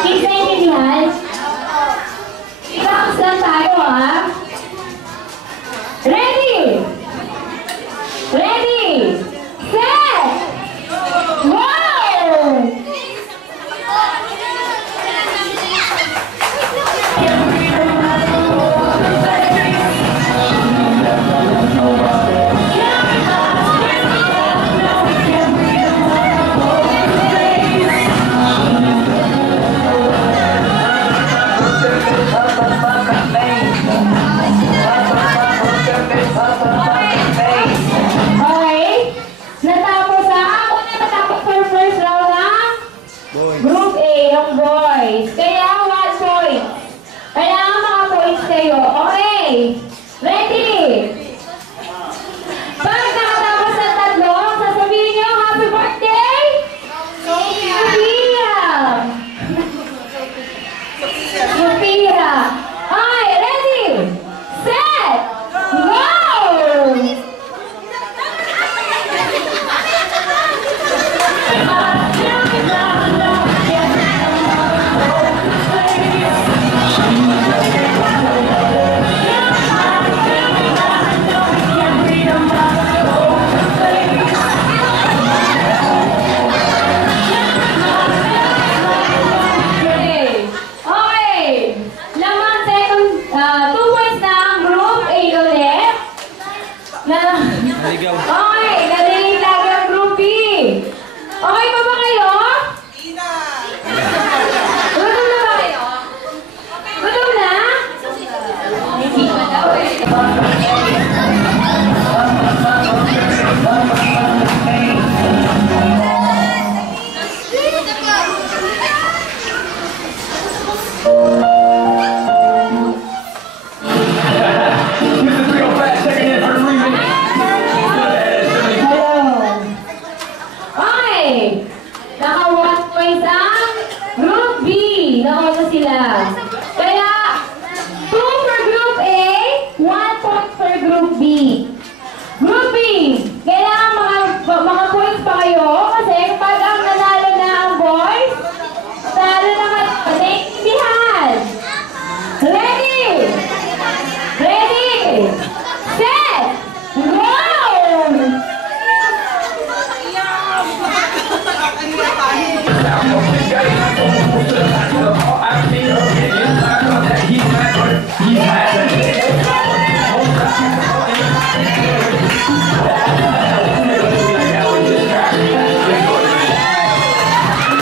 Kids, naiintindihan? Relax lang tayo, ha? Ready? Ready? Set! Go! Group A, yung boys. Kaya 1 point. Kailangan mga points kayo. Okay. Ready? Pag nakatapos sa tatlo, sasabihin nyo, happy birthday! Sophia! Sophia! Okay, ready? Set! Go! Okay, nalilig lagi ang Group B. Okay pa ba kayo? Gutom na ba kayo? Gutom na? Hindi pa daw eh. Naka 1 point ang Group B. Nauna sila. Kaya, 2 for Group A, 1 point for Group B. Group B, kailangan mga points pa kayo kasi pag ang nanalo na ang boys, nanalo naman naiintindihan. Ready? Ready? Set! Go! I'm